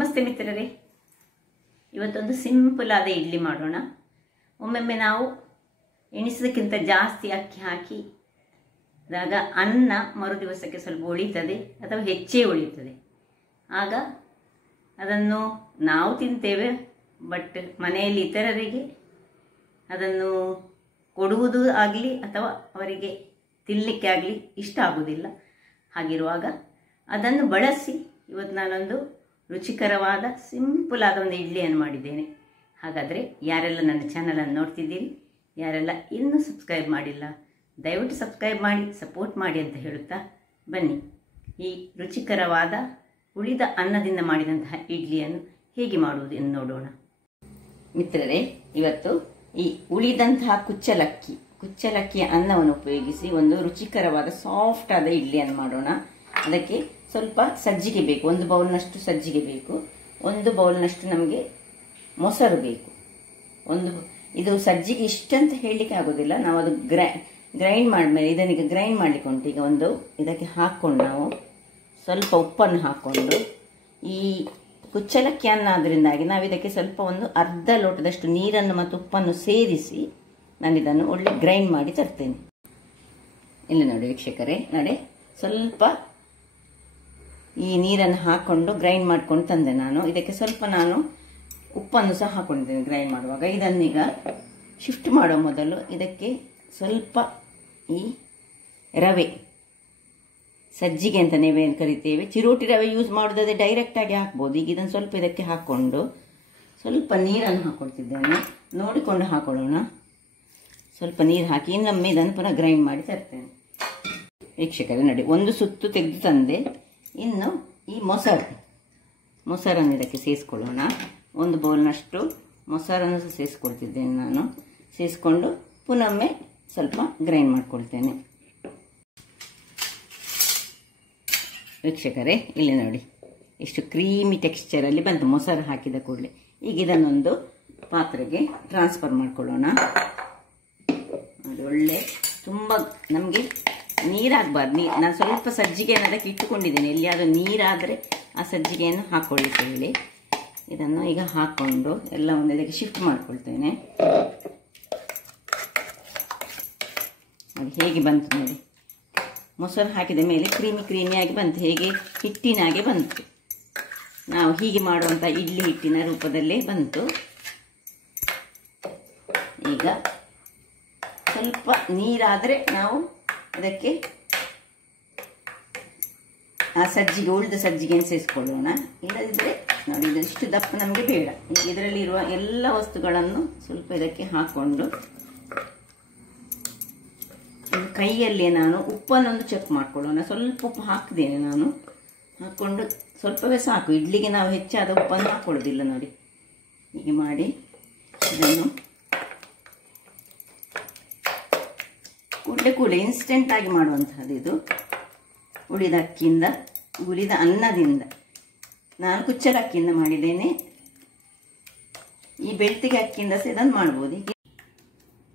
ನಮಸ್ತೆ ಮಿತ್ರರೇ, ಇವತ್ತೊಂದು ಸಿಂಪಲ್ ಆದ ಇಡ್ಲಿ ಮಾಡೋಣ. ಒಮ್ಮೊಮ್ಮೆ ನಾವು ಎಣಿಸೋದಕ್ಕಿಂತ ಜಾಸ್ತಿ ಅಕ್ಕಿ ಹಾಕಿ ಆಗ ಅನ್ನ ಮರುದಿವಸಕ್ಕೆ ಸ್ವಲ್ಪ ಉಳಿತದೆ ಅಥವಾ ಹೆಚ್ಚೇ ಉಳಿತದೆ. ಆಗ ಅದನ್ನು ನಾವು ತಿಂತೇವೆ, ಬಟ್ ಮನೆಯಲ್ಲಿ ಇತರರಿಗೆ ಅದನ್ನು ಕೊಡುವುದು ಆಗಲಿ ಅಥವಾ ಅವರಿಗೆ ತಿನ್ನಲಿಕ್ಕೆ ಆಗಲಿ ಇಷ್ಟ ಆಗುವುದಿಲ್ಲ. ಹಾಗಿರುವಾಗ ಅದನ್ನು ಬಳಸಿ ಇವತ್ತು ನಾನೊಂದು ರುಚಿಕರವಾದ ಸಿಂಪಲ್ ಆದ ಒಂದು ಇಡ್ಲಿಯನ್ನು ಮಾಡಿದ್ದೇನೆ. ಹಾಗಾದರೆ ಯಾರೆಲ್ಲ ನನ್ನ ಚಾನಲನ್ನು ನೋಡ್ತಿದ್ದೀರಿ, ಯಾರೆಲ್ಲ ಇನ್ನೂ ಸಬ್ಸ್ಕ್ರೈಬ್ ಮಾಡಿಲ್ಲ, ದಯವಿಟ್ಟು ಸಬ್ಸ್ಕ್ರೈಬ್ ಮಾಡಿ ಸಪೋರ್ಟ್ ಮಾಡಿ ಅಂತ ಹೇಳುತ್ತಾ ಬನ್ನಿ ಈ ರುಚಿಕರವಾದ ಉಳಿದ ಅನ್ನದಿಂದ ಮಾಡಿದಂತಹ ಇಡ್ಲಿಯನ್ನು ಹೇಗೆ ಮಾಡುವುದು ಎಂದು ನೋಡೋಣ. ಮಿತ್ರರೇ, ಇವತ್ತು ಈ ಉಳಿದಂತಹ ಕುಚ್ಚಲಕ್ಕಿಯ ಅನ್ನವನ್ನು ಉಪಯೋಗಿಸಿ ಒಂದು ರುಚಿಕರವಾದ ಸಾಫ್ಟ್ ಆದ ಇಡ್ಲಿಯನ್ನು ಮಾಡೋಣ. ಅದಕ್ಕೆ ಸ್ವಲ್ಪ ಸಜ್ಜಿಗೆ ಬೇಕು, 1 ಬೌಲ್ನಷ್ಟು ಸಜ್ಜಿಗೆ ಬೇಕು, 1 ಬೌಲ್ನಷ್ಟು ನಮಗೆ ಮೊಸರು ಬೇಕು. ಇದು ಸಜ್ಜಿಗೆ ಇಷ್ಟಂತ ಹೇಳಲಿಕ್ಕೆ ಆಗೋದಿಲ್ಲ, ನಾವು ಅದು ಗ್ರೈಂಡ್ ಮಾಡಿದ್ಮೇಲೆ ಇದನ್ನೀಗ ಗ್ರೈಂಡ್ ಮಾಡಲಿಕ್ಕೆ ಉಂಟು. ಈಗ ಇದಕ್ಕೆ ಹಾಕ್ಕೊಂಡು ನಾವು ಸ್ವಲ್ಪ ಉಪ್ಪನ್ನು ಹಾಕ್ಕೊಂಡು, ಈ ಕುಚ್ಚಲಕ್ಕಿ ಅನ್ನ ಆದ್ದರಿಂದಾಗಿ ನಾವು ಇದಕ್ಕೆ ಸ್ವಲ್ಪ ಒಂದು ಅರ್ಧ ಲೋಟದಷ್ಟು ನೀರನ್ನು ಮತ್ತು ಉಪ್ಪನ್ನು ಸೇರಿಸಿ ನಾನು ಇದನ್ನು ಒಳ್ಳೆ ಗ್ರೈಂಡ್ ಮಾಡಿ ತರ್ತೇನೆ. ಇಲ್ಲಿ ನೋಡಿ ವೀಕ್ಷಕರೇ, ನೋಡಿ ಸ್ವಲ್ಪ ಈ ನೀರನ್ನು ಹಾಕ್ಕೊಂಡು ಗ್ರೈಂಡ್ ಮಾಡ್ಕೊಂಡು ತಂದೆ ನಾನು. ಇದಕ್ಕೆ ಸ್ವಲ್ಪ ನಾನು ಉಪ್ಪನ್ನು ಸಹ ಹಾಕೊಂಡಿದ್ದೇನೆ ಗ್ರೈಂಡ್ ಮಾಡುವಾಗ. ಇದನ್ನೀಗ ಶಿಫ್ಟ್ ಮಾಡೋ ಮೊದಲು ಇದಕ್ಕೆ ಸ್ವಲ್ಪ ಈ ರವೆ, ಸಜ್ಜಿಗೆ ಅಂತ ನೀವೇನು ಕರಿತೇವೆ, ಚಿರೋಟಿ ರವೆ ಯೂಸ್ ಮಾಡೋದಾದ್ರೆ ಡೈರೆಕ್ಟಾಗಿ ಹಾಕ್ಬೋದು. ಈಗ ಇದನ್ನು ಸ್ವಲ್ಪ ಇದಕ್ಕೆ ಹಾಕ್ಕೊಂಡು ಸ್ವಲ್ಪ ನೀರನ್ನು ಹಾಕ್ಕೊಳ್ತಿದ್ದೇನೆ, ನೋಡಿಕೊಂಡು ಹಾಕೊಳ್ಳೋಣ. ಸ್ವಲ್ಪ ನೀರು ಹಾಕಿ ಇನ್ನೊಮ್ಮೆ ಇದನ್ನು ಪುನಃ ಗ್ರೈಂಡ್ ಮಾಡಿ ತರ್ತೇನೆ. ವೀಕ್ಷಕರೇ ನೋಡಿ, 1 ಸುತ್ತು ತೆಗೆದು ತಂದೆ. ಇನ್ನು ಈ ಮೊಸರನ್ನು ಇದಕ್ಕೆ ಸೇರಿಸ್ಕೊಳ್ಳೋಣ. 1 ಬೌಲ್ನಷ್ಟು ಮೊಸರನ್ನು ಸಹ ಸೇರಿಸ್ಕೊಳ್ತಿದ್ದೇನೆ ನಾನು. ಸೇರಿಸ್ಕೊಂಡು ಪುನೊಮ್ಮೆ ಸ್ವಲ್ಪ ಗ್ರೈಂಡ್ ಮಾಡ್ಕೊಳ್ತೇನೆ. ವೀಕ್ಷಕರೇ, ಇಲ್ಲಿ ನೋಡಿ ಎಷ್ಟು ಕ್ರೀಮಿ ಟೆಕ್ಸ್ಚರಲ್ಲಿ ಬಂತು ಮೊಸರು ಹಾಕಿದ ಕೂಡಲೇ. ಈಗ ಇದನ್ನೊಂದು ಪಾತ್ರೆಗೆ ಟ್ರಾನ್ಸ್ಫರ್ ಮಾಡ್ಕೊಳ್ಳೋಣ. ಅದು ಒಳ್ಳೆ ತುಂಬ ನಮಗೆ ನೀರಾಗಬಾರ್ದು. ನಾನು ಸ್ವಲ್ಪ ಸಜ್ಜಿಗೆಯನ್ನು ಅದಕ್ಕೆ ಇಟ್ಟುಕೊಂಡಿದ್ದೇನೆ, ಎಲ್ಲಿಯಾದರೂ ನೀರಾದರೆ ಆ ಸಜ್ಜಿಗೆಯನ್ನು ಹಾಕ್ಕೊಳ್ಳಿಕ್ಕೆ ಹೇಳಿ. ಇದನ್ನು ಈಗ ಹಾಕ್ಕೊಂಡು ಎಲ್ಲವನ್ನು ಇದಕ್ಕೆ ಶಿಫ್ಟ್ ಮಾಡ್ಕೊಳ್ತೇನೆ. ಅದು ಹೇಗೆ ಬಂತು ನೋಡಿ, ಮೊಸರು ಹಾಕಿದ ಮೇಲೆ ಕ್ರೀಮಿಯಾಗಿ ಬಂತು, ಹೇಗೆ ಹಿಟ್ಟಿನಾಗೆ ಬಂತು. ನಾವು ಹೀಗೆ ಮಾಡುವಂಥ ಇಡ್ಲಿ ಹಿಟ್ಟಿನ ರೂಪದಲ್ಲೇ ಬಂತು. ಈಗ ಸ್ವಲ್ಪ ನೀರಾದರೆ ನಾವು ಅದಕ್ಕೆ ಆ ಉಳಿದ ಸಜ್ಜಿಗೆಯನ್ನು ಸೇರಿಸ್ಕೊಳ್ಳೋಣ. ಇಲ್ಲದಿದ್ದರೆ ನೋಡಿ, ಇದಿಷ್ಟು ದಪ್ಪ ನಮಗೆ ಬೇಡ. ಈಗ ಇದರಲ್ಲಿರುವ ಎಲ್ಲ ವಸ್ತುಗಳನ್ನು ಸ್ವಲ್ಪ ಇದಕ್ಕೆ ಹಾಕ್ಕೊಂಡು ಕೈಯಲ್ಲೇ ನಾನು ಉಪ್ಪನ್ನೊಂದು ಚೆಕ್ ಮಾಡ್ಕೊಳ್ಳೋಣ. ಸ್ವಲ್ಪ ಉಪ್ಪು ಹಾಕಿದ್ದೇನೆ ನಾನು, ಹಾಕ್ಕೊಂಡು ಸ್ವಲ್ಪವೇ ಸಾಕು. ಇಡ್ಲಿಗೆ ನಾವು ಹೆಚ್ಚಾದ ಉಪ್ಪನ್ನು ಹಾಕೊಳ್ಳೋದಿಲ್ಲ ನೋಡಿ. ಹೀಗೆ ಮಾಡಿ ಇದನ್ನು ಕೂಡಲೇ ಇನ್ಸ್ಟೆಂಟ್ ಆಗಿ ಮಾಡುವಂತಹದ್ದು ಇದು. ಉಳಿದ ಅನ್ನದಿಂದ ನಾನು ಕುಚ್ಚಲಕ್ಕಿಯಿಂದ ಮಾಡಿದ್ದೇನೆ. ಈ ಬೆಳ್ತಿಗೆ ಅಕ್ಕಿಯಿಂದ ಸಹ ಇದನ್ನು ಮಾಡ್ಬೋದು.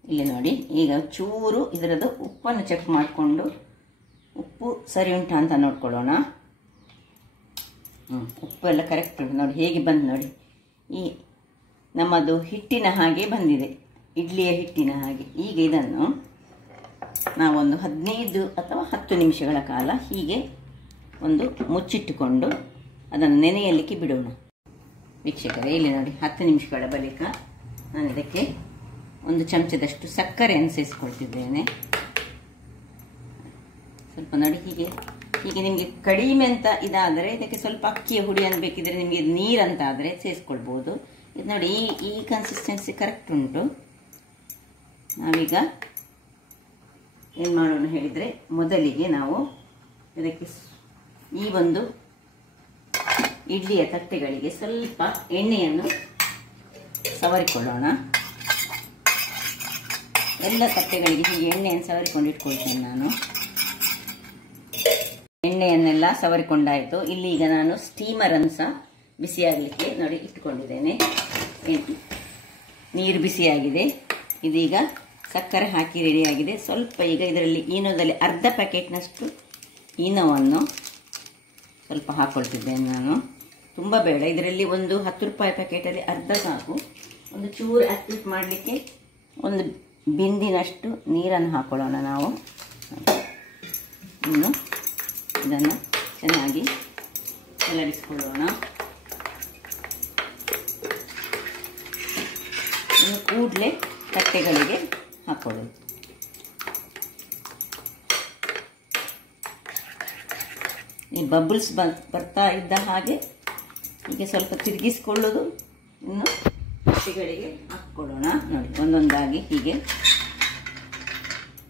ಇಲ್ಲಿ ನೋಡಿ, ಈಗ ಚೂರು ಇದರದ್ದು ಉಪ್ಪನ್ನು ಚೆಕ್ ಮಾಡಿಕೊಂಡು ಉಪ್ಪು ಸರಿ ಉಂಟಾ ಅಂತ ನೋಡ್ಕೊಳ್ಳೋಣ. ಉಪ್ಪು ಎಲ್ಲ ಕರೆಕ್ಟ್ ಉಂಟು ನೋಡಿ, ಹೇಗೆ ಬಂದು ನೋಡಿ. ಈ ನಮ್ಮದು ಹಿಟ್ಟಿನ ಹಾಗೆ ಬಂದಿದೆ, ಇಡ್ಲಿಯ ಹಿಟ್ಟಿನ ಹಾಗೆ. ಈಗ ಇದನ್ನು ನಾವೊಂದು 15 ಅಥವಾ 10 ನಿಮಿಷಗಳ ಕಾಲ ಹೀಗೆ ಒಂದು ಮುಚ್ಚಿಟ್ಟುಕೊಂಡು ಅದನ್ನು ನೆನೆಯಲಿಕ್ಕೆ ಬಿಡೋಣ. ವೀಕ್ಷಕರೇ, ಇಲ್ಲಿ ನೋಡಿ 10 ನಿಮಿಷಗಳ ಬಳಿಕ ನಾನು ಇದಕ್ಕೆ 1 ಚಮಚದಷ್ಟು ಸಕ್ಕರೆಯನ್ನು ಸೇರಿಸ್ಕೊಳ್ತಿದ್ದೇನೆ. ಸ್ವಲ್ಪ ನೋಡಿ, ಹೀಗೆ ನಿಮಗೆ ಕಡಿಮೆ ಅಂತ ಇದಾದರೆ ಇದಕ್ಕೆ ಸ್ವಲ್ಪ ಅಕ್ಕಿಯ ಹುಡಿಯನ್ನು ಬೇಕಿದ್ರೆ ನಿಮಗೆ ನೀರಂತ ಆದರೆ ಸೇರಿಸ್ಕೊಳ್ಬೋದು. ಇದು ನೋಡಿ, ಈ ಕನ್ಸಿಸ್ಟೆನ್ಸಿ ಕರೆಕ್ಟ್ ಉಂಟು. ನಾವೀಗ ಏನು ಮಾಡೋಣ ಹೇಳಿದರೆ, ಮೊದಲಿಗೆ ನಾವು ಇದಕ್ಕೆ ಈ ಒಂದು ಇಡ್ಲಿಯ ತಟ್ಟೆಗಳಿಗೆ ಸ್ವಲ್ಪ ಎಣ್ಣೆಯನ್ನು ಸವರಿಕೊಳ್ಳೋಣ. ಎಲ್ಲ ತಟ್ಟೆಗಳಿಗೆ ಹೀಗೆ ಎಣ್ಣೆಯನ್ನು ಸವರಿಕೊಂಡು ಇಟ್ಕೊಳ್ತೇನೆ ನಾನು. ಎಣ್ಣೆಯನ್ನೆಲ್ಲ ಸವರಿಕೊಂಡಾಯಿತು. ಇಲ್ಲಿ ಈಗ ನಾನು ಸ್ಟೀಮರನ್ನು ಸಹ ಬಿಸಿಯಾಗಲಿಕ್ಕೆ ನೋಡಿ ಇಟ್ಕೊಂಡಿದ್ದೇನೆ. ನೀರು ಬಿಸಿಯಾಗಿದೆ. ಇದೀಗ ಸಕ್ಕರೆ ಹಾಕಿ ರೆಡಿಯಾಗಿದೆ. ಸ್ವಲ್ಪ ಈಗ ಇದರಲ್ಲಿ ಈನೋದಲ್ಲಿ ಅರ್ಧ ಪ್ಯಾಕೆಟ್ನಷ್ಟು ಈನೋವನ್ನು ಸ್ವಲ್ಪ ಹಾಕ್ಕೊಳ್ತಿದ್ದೇನೆ ನಾನು. ತುಂಬ ಬೇಡ. ಇದರಲ್ಲಿ ಒಂದು 10 ರೂಪಾಯಿ ಪ್ಯಾಕೆಟಲ್ಲಿ ಅರ್ಧ ಸಾಕು. ಒಂದು ಚೂರು ಆಕ್ಟಿವೇಟ್ ಮಾಡಲಿಕ್ಕೆ ಒಂದು ಬಿಂದಿನಷ್ಟು ನೀರನ್ನು ಹಾಕೊಳ್ಳೋಣ ನಾವು. ಇನ್ನು ಇದನ್ನು ಚೆನ್ನಾಗಿ ಕಲರಿಸಿಕೊಳ್ಳೋಣ. ಇನ್ನು ಕೂಡಲೇ ತಟ್ಟೆಗಳಿಗೆ ಹಾಕೊಳ್ಳೋದು. ಈ ಬಬಲ್ಸ್ ಬರ್ತಾ ಇದ್ದ ಹಾಗೆ ಹೀಗೆ ಸ್ವಲ್ಪ ತಿರುಗಿಸ್ಕೊಳ್ಳೋದು. ಇನ್ನು ತಟ್ಟೆಗಳಿಗೆ ಹಾಕ್ಕೊಳ್ಳೋಣ. ನೋಡಿ, ಒಂದೊಂದಾಗಿ ಹೀಗೆ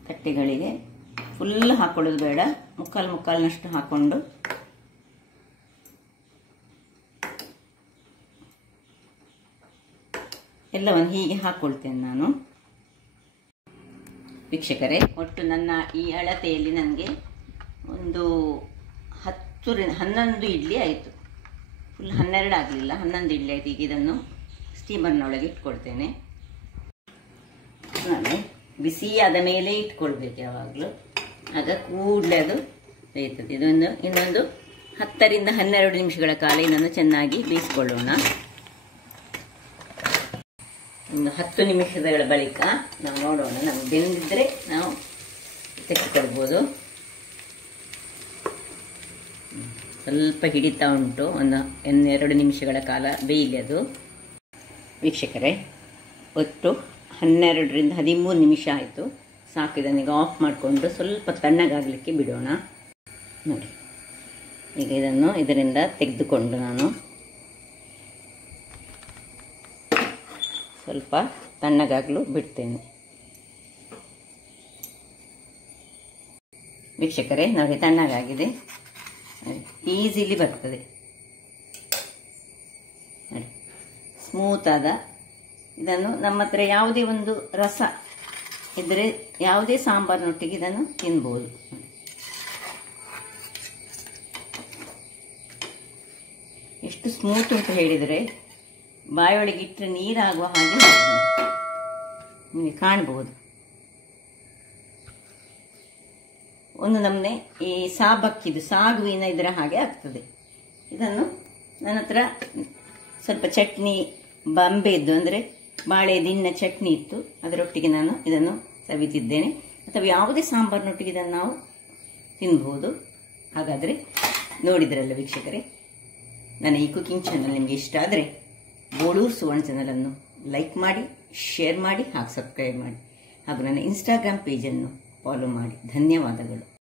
ತಟ್ಟೆಗಳಿಗೆ ಫುಲ್ ಹಾಕೊಳ್ಳೋದು ಬೇಡ, ಮುಕ್ಕಾಲ್ನಷ್ಟು ಹಾಕ್ಕೊಂಡು ಎಲ್ಲವನ್ನು ಹೀಗೆ ಹಾಕ್ಕೊಳ್ತೇನೆ ನಾನು. ವೀಕ್ಷಕರೇ, ಒಟ್ಟು ನನ್ನ ಈ ಅಳತೆಯಲ್ಲಿ ನನಗೆ ಒಂದು 11 ಇಡ್ಲಿ ಆಯಿತು. ಫುಲ್ 12 ಆಗಲಿಲ್ಲ, 11 ಇಡ್ಲಿ ಆಯಿತು. ಈಗ ಇದನ್ನು ಸ್ಟೀಮರ್ನೊಳಗೆ ಇಟ್ಕೊಳ್ತೇನೆ. ನಾನು ಬಿಸಿಯಾದ ಮೇಲೆ ಇಟ್ಕೊಳ್ಬೇಕು ಯಾವಾಗಲೂ, ಆಗ ಕೂಡಲೇ ಅದು ಬೇಯ್ತದೆ. ಇನ್ನೊಂದು 10 ರಿಂದ 12 ನಿಮಿಷಗಳ ಕಾಲ ಇದನ್ನು ಚೆನ್ನಾಗಿ ಬೇಯಿಸ್ಕೊಳ್ಳೋಣ. ಒಂದು 10 ನಿಮಿಷಗಳ ಬಳಿಕ ನಾವು ನೋಡೋಣ. ನಮ್ಗೆ ಬೆಂದಿದ್ರೆ ನಾವು ತೆಗೆದುಕೊಳ್ಬೋದು. ಸ್ವಲ್ಪ ಹಿಡಿತಾ ಉಂಟು. ಒಂದು 2 ನಿಮಿಷಗಳ ಕಾಲ ಬೇಯಲಿ ಅದು. ವೀಕ್ಷಕರೇ, ಒಟ್ಟು 12 ರಿಂದ 13 ನಿಮಿಷ ಆಯಿತು. ಸಾಕು, ಇದನ್ನೀಗ ಆಫ್ ಮಾಡಿಕೊಂಡು ಸ್ವಲ್ಪ ತಣ್ಣಗಾಗಲಿಕ್ಕೆ ಬಿಡೋಣ. ನೋಡಿ, ಈಗ ಇದನ್ನು ಇದರಿಂದ ತೆಗೆದುಕೊಂಡು ನಾನು ಸ್ವಲ್ಪ ತಣ್ಣಗಾಗಲು ಬಿಡ್ತೇನೆ. ವೀಕ್ಷಕರೇ, ನೋಡಿ ತಣ್ಣಗಾಗಿದೆ, ಈಸಿಲಿ ಬರ್ತದೆ. ನೋಡಿ, ಸ್ಮೂತ್ ಆದ. ಇದನ್ನು ನಮ್ಮ ಹತ್ರ ಯಾವುದೇ ಒಂದು ರಸ ಇದ್ದರೆ ಯಾವುದೇ ಸಾಂಬಾರಿನೊಟ್ಟಿಗೆ ಇದನ್ನು ತಿನ್ಬೋದು. ಎಷ್ಟು ಸ್ಮೂತ್ ಅಂತ ಹೇಳಿದರೆ ಬಾಯೊಳಗೆ ಇಟ್ಟರೆ ನೀರಾಗುವ ಹಾಗೆ ನಿಮಗೆ ಕಾಣಬಹುದು. ಒಂದು ನಮ್ಮನೆ ಈ ಸಾಬಕ್ಕಿದು ಸಾಗುವಿನ ಇದರ ಹಾಗೆ ಆಗ್ತದೆ. ಇದನ್ನು ನನ್ನ ಹತ್ರ ಸ್ವಲ್ಪ ಚಟ್ನಿ ಬಂಬೆದ್ದು ಅಂದರೆ ಬಾಳೆ ದಿನ್ನ ಚಟ್ನಿ ಇತ್ತು, ಅದರೊಟ್ಟಿಗೆ ನಾನು ಇದನ್ನು ಸವಿತಿದ್ದೇನೆ. ಅಥವಾ ಯಾವುದೇ ಸಾಂಬಾರಿನೊಟ್ಟಿಗೆ ಇದನ್ನು ನಾವು ತಿನ್ಬೋದು. ಹಾಗಾದರೆ ನೋಡಿದ್ರಲ್ಲ ವೀಕ್ಷಕರೇ, ನನ್ನ ಈ ಕುಕಿಂಗ್ ಚಾನಲ್ ನಿಮಗೆ ಇಷ್ಟ ಆದರೆ ಬೋಳೂರು ಸುವರ್ಣ ಚಾನಲನ್ನು ಲೈಕ್ ಮಾಡಿ, ಶೇರ್ ಮಾಡಿ, ಹಾಗೂ ಸಬ್ಸ್ಕ್ರೈಬ್ ಮಾಡಿ, ಹಾಗೂ ನನ್ನ ಇನ್ಸ್ಟಾಗ್ರಾಮ್ ಪೇಜನ್ನು ಫಾಲೋ ಮಾಡಿ. ಧನ್ಯವಾದಗಳು.